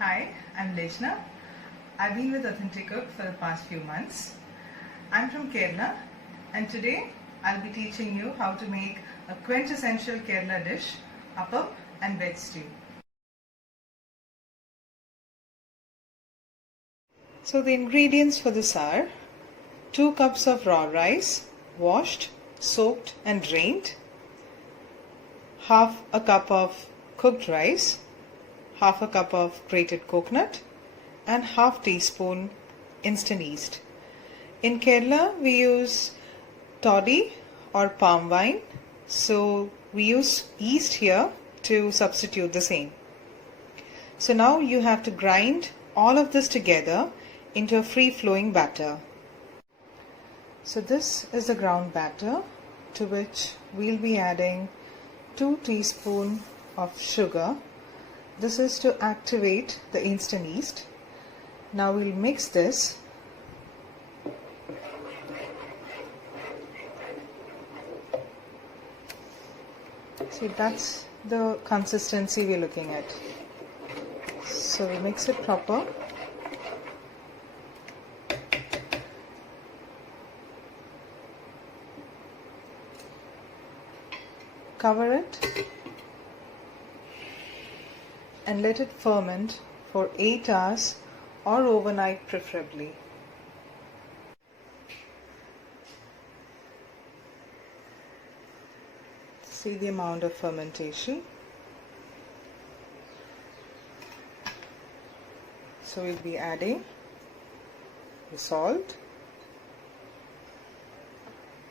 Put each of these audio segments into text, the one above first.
Hi, I'm Lejna. I've been with Authenticook for the past few months. I'm from Kerala and today I'll be teaching you how to make a quintessential Kerala dish, appam and veg stew. So the ingredients for this are 2 cups of raw rice, washed, soaked and drained, half a cup of cooked rice, half a cup of grated coconut and half teaspoon instant yeast. In Kerala we use toddy or palm wine, so we use yeast here to substitute the same. So now you have to grind all of this together into a free flowing batter. So this is the ground batter to which we'll be adding 2 teaspoons of sugar. This is to activate the instant yeast. Now we'll mix this. See, that's the consistency we're looking at. So we mix it proper. Cover it and let it ferment for 8 hours or overnight preferably. See the amount of fermentation. So we'll be adding the salt,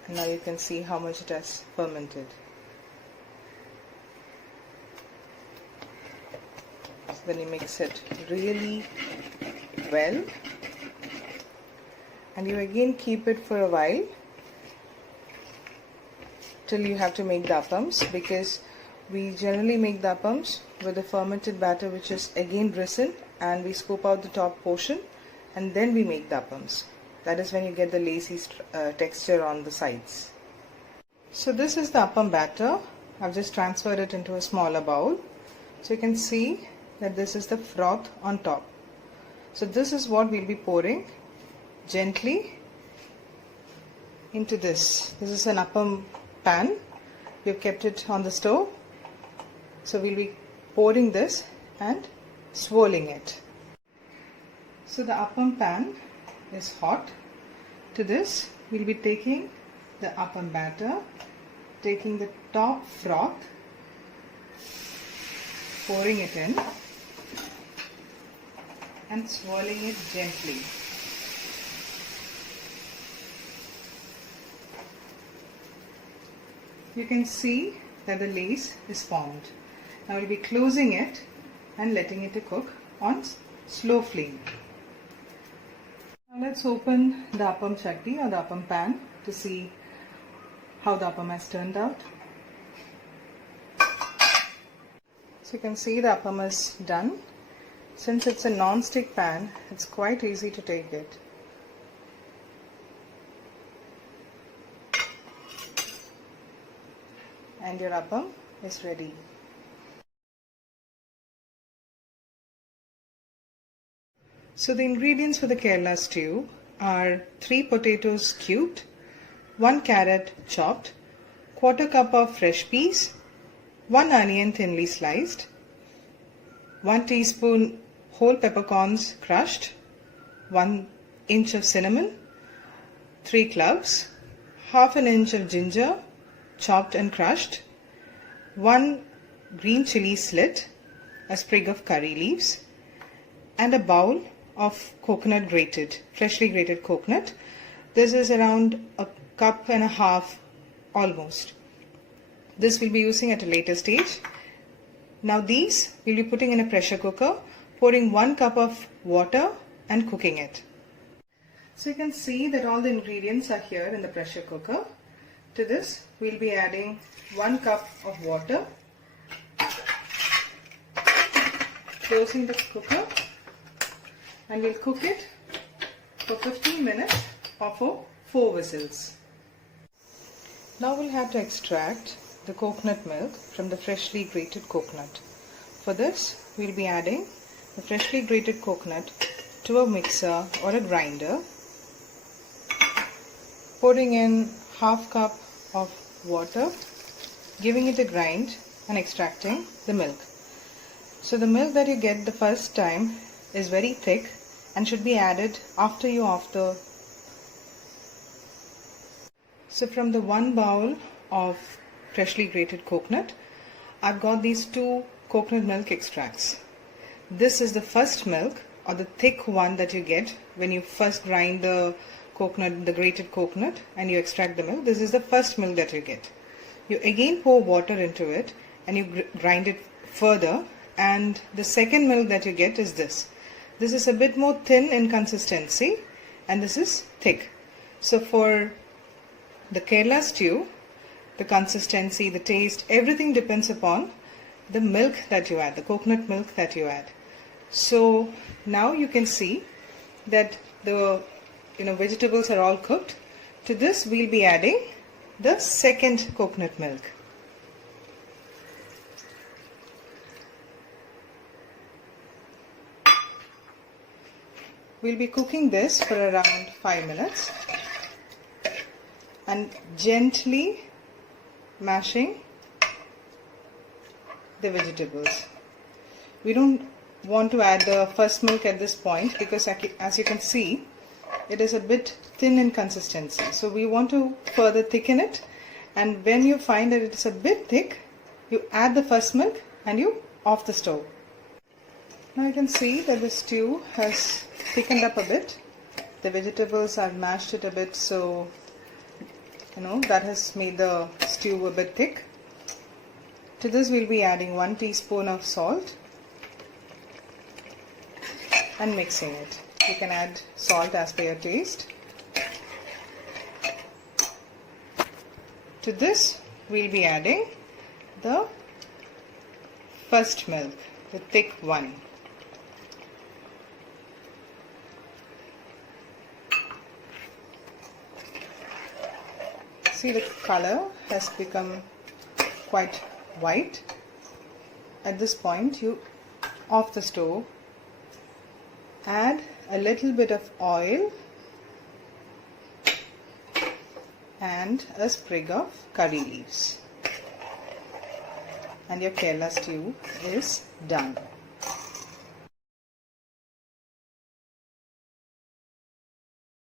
and now you can see how much it has fermented. So then you mix it really well and you again keep it for a while till you have to make the appams, because we generally make the appams with a fermented batter which is again bristled, and we scoop out the top portion and then we make the appams. That is when you get the lacy texture on the sides. So this is the appam batter. I've just transferred it into a smaller bowl. So you can see that this is the froth on top. So this is what we'll be pouring gently into this. This is an appam pan. We've kept it on the stove. So we'll be pouring this and swirling it. So the appam pan is hot. To this we'll be taking the appam batter, taking the top froth, pouring it in and swirling it gently. You can see that the lace is formed. Now we'll be closing it and letting it cook on slow flame. Now let's open the appam chakti or the appam pan to see how the appam has turned out. So you can see the appam is done. Since it's a non-stick pan, it's quite easy to take it. And your appam is ready. So the ingredients for the Kerala stew are 3 potatoes cubed, 1 carrot chopped, 1/4 cup of fresh peas, 1 onion thinly sliced, 1 teaspoon whole peppercorns crushed, 1 inch of cinnamon, 3 cloves, half an inch of ginger chopped and crushed, 1 green chili slit, a sprig of curry leaves, and a bowl of coconut grated, freshly grated coconut. This is around 1.5 cups almost. This we'll be using at a later stage. Now these we'll be putting in a pressure cooker, pouring 1 cup of water and cooking it. So you can see that all the ingredients are here in the pressure cooker. To this we'll be adding 1 cup of water, closing the cooker, and we'll cook it for 15 minutes or for 4 whistles. Now we'll have to extract the coconut milk from the freshly grated coconut. For this, we'll be adding the freshly grated coconut to a mixer or a grinder, pouring in half cup of water, giving it a grind and extracting the milk. So the milk that you get the first time is very thick and should be added after you off the. So from the 1 bowl of freshly grated coconut, I've got these 2 coconut milk extracts. This is the first milk, or the thick one that you get when you first grind the coconut, the grated coconut, and you extract the milk. This is the first milk that you get. You again pour water into it and you grind it further, and the second milk that you get is this. This is a bit more thin in consistency and this is thick. So for the Kerala stew, the consistency, the taste, everything depends upon the milk that you add, the coconut milk that you add. So now you can see that the vegetables are all cooked. To this we'll be adding the second coconut milk. We'll be cooking this for around 5 minutes and gently mashing the vegetables. We don't want to add the first milk at this point because as you can see, it is a bit thin in consistency. So we want to further thicken it, and when you find that it's a bit thick, you add the first milk and you off the stove. Now you can see that the stew has thickened up a bit. The vegetables, I've mashed it a bit, so that has made the stew a bit thick. To this we'll be adding 1 teaspoon of salt and mixing it. You can add salt as per your taste. To this we'll be adding the first milk, the thick one. See, the color has become quite white. At this point you off the stove, add a little bit of oil and a sprig of curry leaves, and your Kerala stew is done.